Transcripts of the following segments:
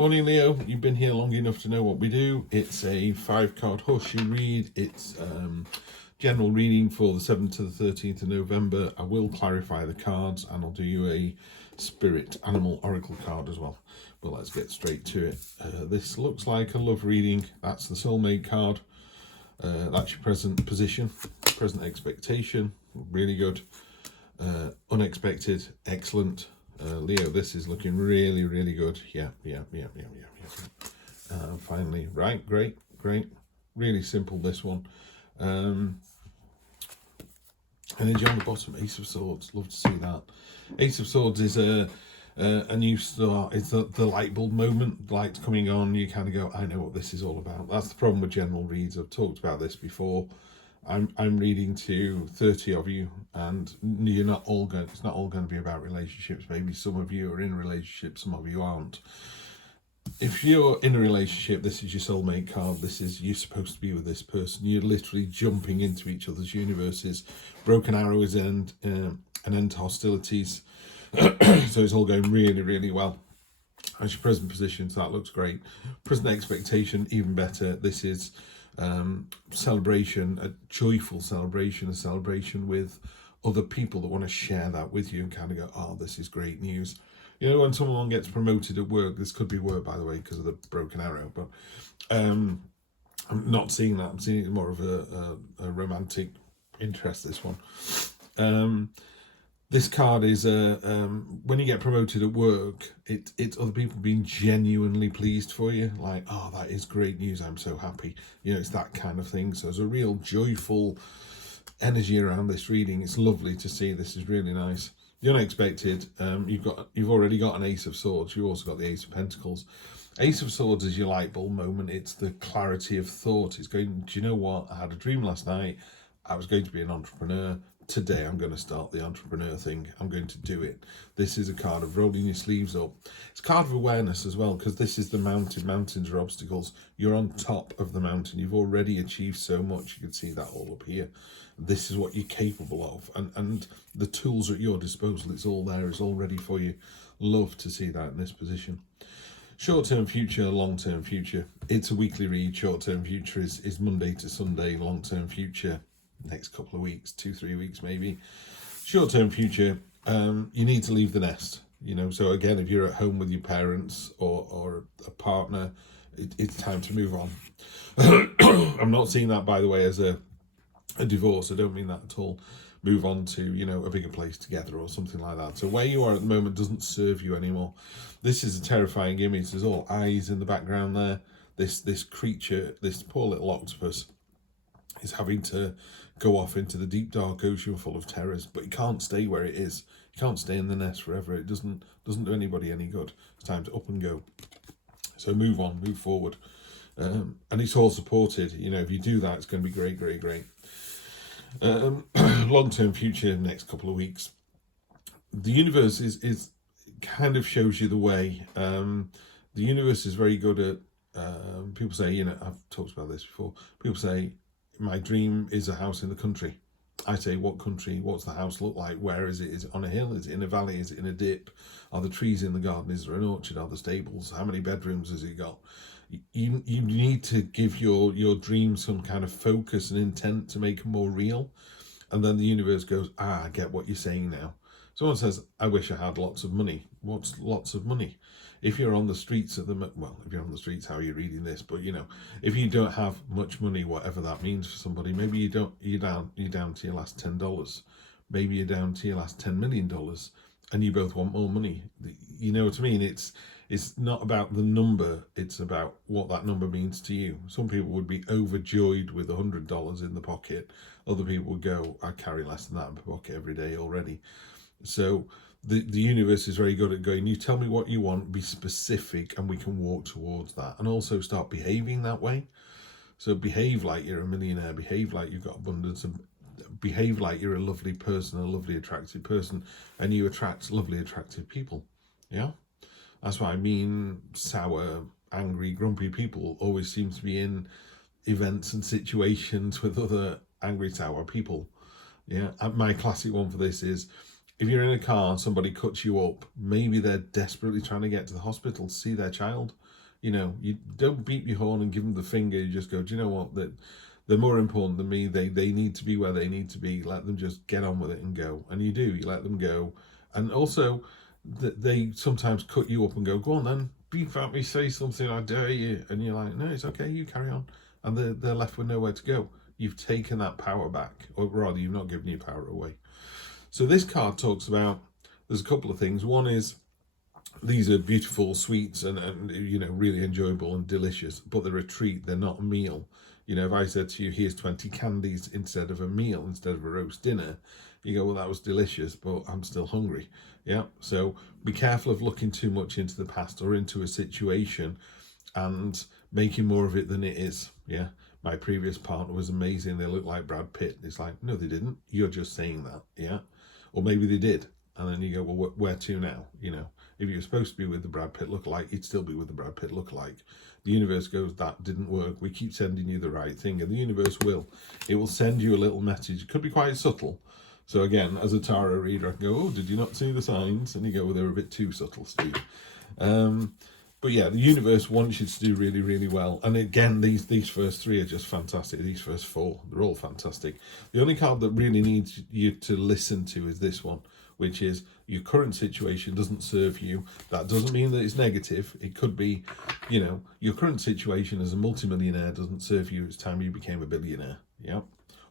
Morning, Leo. You've been here long enough to know what we do. It's a 5-card Horseshoe read. It's general reading for the 7th to the 13th of November. I will clarify the cards and I'll do you a spirit animal oracle card as well. But let's get straight to it. This looks like a love reading. That's the soulmate card. That's your present position, present expectation. Really good. Unexpected, excellent. Leo, this is looking really, really good. Yeah. Finally, right, great. Really simple, this one. Energy on the bottom, Ace of Swords. Love to see that. Ace of Swords is a new start. It's the light bulb moment. The light's coming on. You kind of go, I know what this is all about. That's the problem with general reads. I've talked about this before. I'm reading to 30 of you, and you're not all going. It's not all going to be about relationships. Maybe some of you are in relationships, some of you aren't. If you're in a relationship, this is your soulmate card. This is you're supposed to be with this person. You're literally jumping into each other's universes. Broken arrow is an end to hostilities. So it's all going really, really well. As your present position, so that looks great. Present expectation, even better. This is celebration, a joyful celebration, a celebration with other people that want to share that with you and kind of go, oh, this is great news. You know, when someone gets promoted at work, this could be work, by the way, because of the broken arrow, but I'm not seeing that. I'm seeing it more of a romantic interest, this one. This card is when you get promoted at work, it's other people being genuinely pleased for you. Like, oh, that is great news. I'm so happy. You know, it's that kind of thing. So there's a real joyful energy around this reading. It's lovely to see. This is really nice. The unexpected. You've already got an Ace of Swords. You've also got the Ace of Pentacles. Ace of Swords is your light bulb moment. It's the clarity of thought. It's going, do you know what? I had a dream last night. I was going to be an entrepreneur. Today I'm going to start the entrepreneur thing. I'm going to do it. This is a card of rolling your sleeves up. It's a card of awareness as well, because this is the mountain. Mountains are obstacles. You're on top of the mountain. You've already achieved so much. You can see that all up here. This is what you're capable of, and the tools at your disposal. It's all there. It's all ready for you. Love to see that in this position. Short-term future, long-term future. It's a weekly read. Short-term future is Monday to Sunday. Long-term future, next couple of weeks, 2-3 weeks maybe. Short-term future, you need to leave the nest. You know, so again, if you're at home with your parents or a partner, it's time to move on. I'm not seeing that, by the way, as a divorce. I don't mean that at all. Move on to, you know, a bigger place together or something like that. So where you are at the moment doesn't serve you anymore. This is a terrifying image. There's all eyes in the background there. This creature, this poor little octopus, is having to go off into the deep dark ocean full of terrors, but it can't stay where it is. You can't stay in the nest forever. It doesn't do anybody any good. It's time to up and go. So move on, move forward. And it's all supported. You know, if you do that, it's going to be great. Long-term future, next couple of weeks. The universe is kind of shows you the way. The universe is very good at, people say, you know, I've talked about this before. People say, my dream is a house in the country. I say, what country? What's the house look like? Where is it? Is it on a hill? Is it in a valley? Is it in a dip? Are the trees in the garden? Is there an orchard? Are there stables? How many bedrooms has it got? You need to give your dream some kind of focus and intent to make it more real. And then the universe goes, I get what you're saying now. Someone says, I wish I had lots of money. What's lots of money? If you're on the streets at the if you're on the streets, how are you reading this? But you know, if you don't have much money, whatever that means for somebody, maybe you're down to your last $10. Maybe you're down to your last $10 million, and you both want more money. You know what I mean? It's not about the number. It's about what that number means to you. Some people would be overjoyed with $100 in the pocket. Other people would go, I carry less than that in my pocket every day already. So the universe is very good at going, you tell me what you want, be specific, and we can walk towards that. And also start behaving that way. So behave like you're a millionaire, behave like you've got abundance, and behave like you're a lovely person, a lovely, attractive person, and you attract lovely, attractive people. Yeah? That's what I mean. Sour, angry, grumpy people always seem to be in events and situations with other angry, sour people. Yeah? And my classic one for this is, if you're in a car and somebody cuts you up, maybe they're desperately trying to get to the hospital to see their child. You know, you don't beat your horn and give them the finger. You just go, do you know what? That they're more important than me. They need to be where they need to be. Let them just get on with it and go. And you do. You let them go. And also, they sometimes cut you up and go on then, beef at me, say something, I dare you. And you're like, no, it's okay, you carry on. And they're left with nowhere to go. You've taken that power back, or rather, you've not given your power away. So this card talks about, there's a couple of things. One is, these are beautiful sweets and you know, really enjoyable and delicious, but they're a treat, they're not a meal. You know, if I said to you, here's 20 candies instead of a meal, instead of a roast dinner, you go, well, that was delicious, but I'm still hungry. Yeah, so be careful of looking too much into the past or into a situation and making more of it than it is. Yeah, my previous partner was amazing, they looked like Brad Pitt. It's like, no, they didn't. You're just saying that. Yeah, or maybe they did. And then you go, well, where to now? You know, if you're supposed to be with the Brad Pitt lookalike, you'd still be with the Brad Pitt lookalike. The universe goes, that didn't work. We keep sending you the right thing, and the universe will. It will send you a little message. It could be quite subtle. So again, as a tarot reader, I can go, oh, did you not see the signs? And you go, well, they're a bit too subtle, Steve. But yeah, the universe wants you to do really, really well. And again, these first three are just fantastic. These first four, they're all fantastic. The only card that really needs you to listen to is this one, which is your current situation doesn't serve you. That doesn't mean that it's negative. It could be, you know, your current situation as a multimillionaire doesn't serve you. It's time you became a billionaire. Yeah.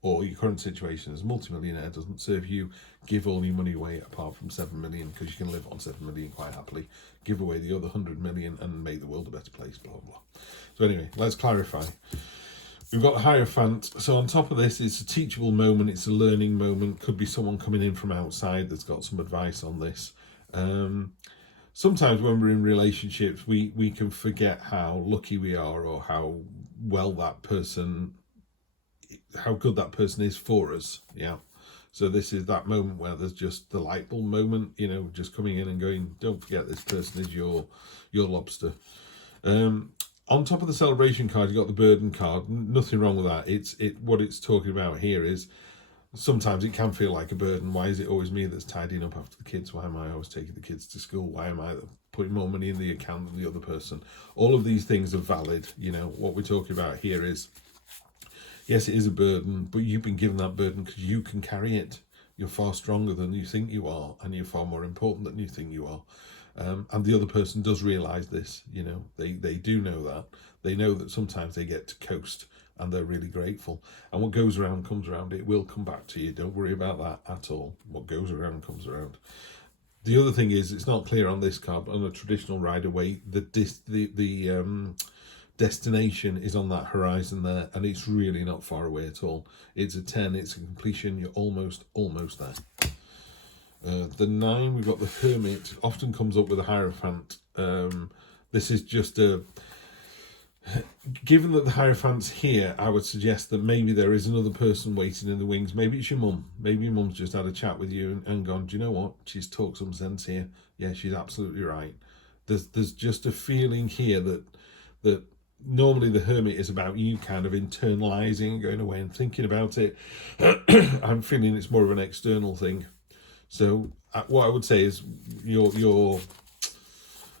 Or your current situation as a multimillionaire doesn't serve you. Give all your money away apart from 7 million, because you can live on 7 million quite happily. Give away the other 100 million and make the world a better place, blah, blah, blah. So anyway, let's clarify. We've got the Hierophant. So on top of this, it's a teachable moment. It's a learning moment. Could be someone coming in from outside that's got some advice on this. Sometimes when we're in relationships, we can forget how lucky we are, or how well that person, how good that person is for us. Yeah. So this is that moment where there's just the light bulb moment, you know, just coming in and going, don't forget this person is your lobster. On top of the celebration card, you got the burden card. Nothing wrong with that. What it's talking about here is sometimes it can feel like a burden. Why is it always me that's tidying up after the kids? Why am I always taking the kids to school? Why am I putting more money in the account than the other person? All of these things are valid. You know, what we're talking about here is, yes, it is a burden, but you've been given that burden because you can carry it. You're far stronger than you think you are, and you're far more important than you think you are. And the other person does realise this, you know, they do know that. They know that sometimes they get to coast, and they're really grateful. And what goes around comes around. It will come back to you. Don't worry about that at all. What goes around comes around. The other thing is, it's not clear on this card, but on a traditional Rider-Waite, the destination is on that horizon there, and it's really not far away at all. It's a 10, it's a completion, you're almost there. The 9, we've got the Hermit, often comes up with a Hierophant. This is just given that the Hierophant's here, I would suggest that maybe there is another person waiting in the wings. Maybe it's your mum. Maybe your mum's just had a chat with you and gone, do you know what? She's talked some sense here. Yeah, she's absolutely right. There's just a feeling here that normally the Hermit is about you kind of internalizing, going away and thinking about it. I'm feeling it's more of an external thing. So what I would say is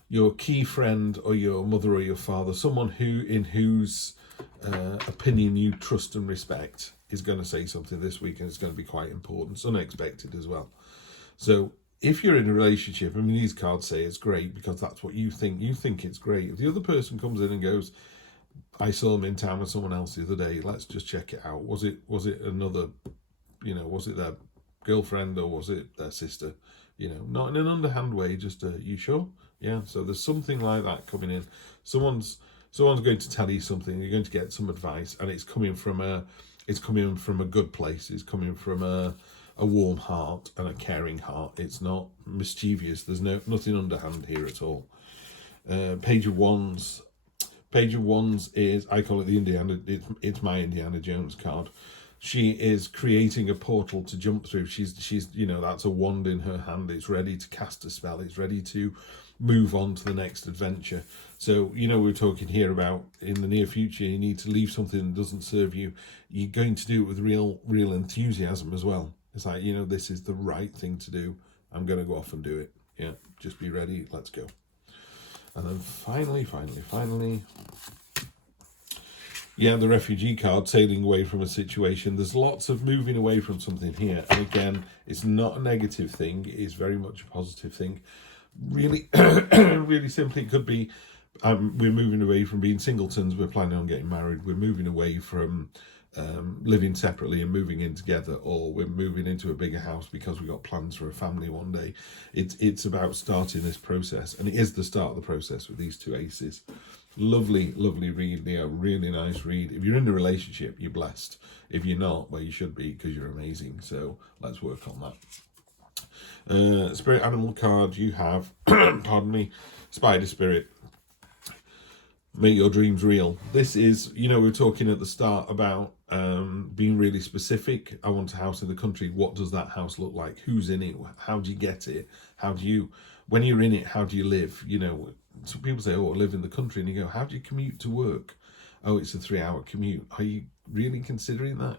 your key friend, or your mother or your father, someone in whose opinion you trust and respect, is going to say something this week, and it's going to be quite important. It's unexpected as well. So if you're in a relationship, I mean, these cards say it's great because that's what you think. You think it's great. If the other person comes in and goes, I saw them in town with someone else the other day, let's just check it out. Was it another, you know, was it their girlfriend or was it their sister? You know, not in an underhand way, just you sure? Yeah, so there's something like that coming in. Someone's going to tell you something, you're going to get some advice, and it's coming from a good place. It's coming from a warm heart and a caring heart. It's not mischievous. There's nothing underhand here at all. Page of Wands. Page of Wands is, I call it the Indiana, it's my Indiana Jones card. She is creating a portal to jump through. She's you know, that's a wand in her hand. It's ready to cast a spell. It's ready to move on to the next adventure. So, you know, we're talking here about in the near future, you need to leave something that doesn't serve you. You're going to do it with real enthusiasm as well. It's like, you know, this is the right thing to do. I'm going to go off and do it. Yeah, just be ready. Let's go. And then finally, yeah, the refugee card, sailing away from a situation. There's lots of moving away from something here. And again, it's not a negative thing. It's very much a positive thing. Really, really simply, it could be we're moving away from being singletons. We're planning on getting married. We're moving away from living separately and moving in together, or we're moving into a bigger house because we've got plans for a family one day. It's about starting this process, and it is the start of the process with these two aces. Lovely read, Leo. Really nice read. If you're in a relationship, you're blessed. If you're not, well, you should be, because you're amazing. So let's work on that. Spirit animal card, you have pardon me, spider spirit. Make your dreams real. This is, we were talking at the start about being really specific. I want a house in the country. What does that house look like? Who's in it? How do you get it? When you're in it, how do you live? So people say, oh, I live in the country. And you go, how do you commute to work? Oh, it's a 3-hour commute. Are you really considering that?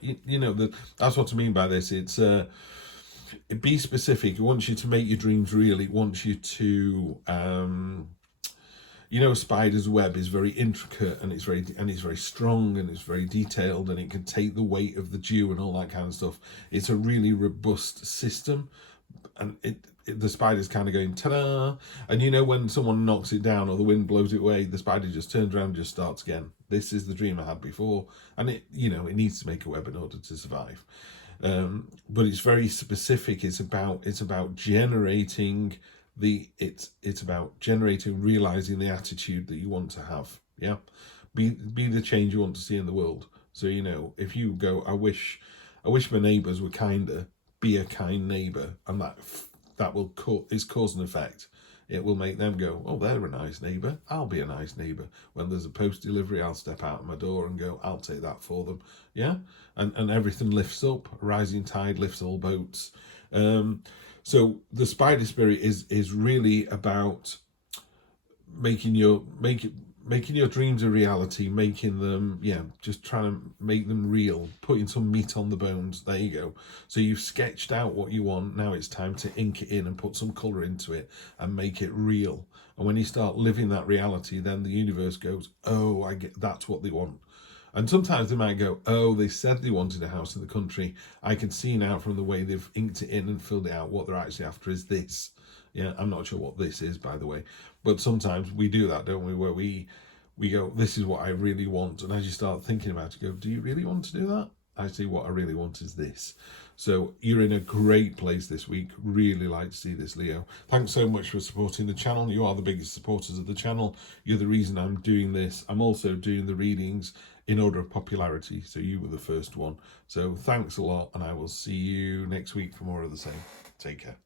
That's what I mean by this. It's be specific. It wants you to make your dreams real. It wants you to a spider's web is very intricate, and it's very strong, and it's very detailed, and it can take the weight of the dew and all that kind of stuff. It's a really robust system, and the spider's kind of going ta-da, and when someone knocks it down or the wind blows it away, the spider just turns around and just starts again. This is the dream I had before, and it needs to make a web in order to survive. But it's very specific. It's about generating it's about realizing the attitude that you want to have. Yeah, be the change you want to see in the world. So if you go, I wish my neighbors were kinder, be a kind neighbor, and that will is cause and effect. It will make them go, oh, they're a nice neighbor, I'll be a nice neighbor. When there's a post delivery, I'll step out of my door and go, I'll take that for them. Yeah, and everything lifts up. A rising tide lifts all boats. So the spider spirit is really about making your dreams a reality, making them, just trying to make them real, putting some meat on the bones. There you go. So you've sketched out what you want. Now it's time to ink it in and put some color into it and make it real. And when you start living that reality, then the universe goes, oh, I get, that's what they want. And sometimes they might go, oh, they said they wanted a house in the country. I can see now from the way they've inked it in and filled it out, what they're actually after is this. Yeah, I'm not sure what this is, by the way. But sometimes we do that, don't we? Where we go, this is what I really want. And as you start thinking about it, you go, do you really want to do that? Actually, what I really want is this. So you're in a great place this week. Really like to see this, Leo. Thanks so much for supporting the channel. You are the biggest supporters of the channel. You're the reason I'm doing this. I'm also doing the readings in order of popularity. So you were the first one. So thanks a lot, and I will see you next week for more of the same. Take care.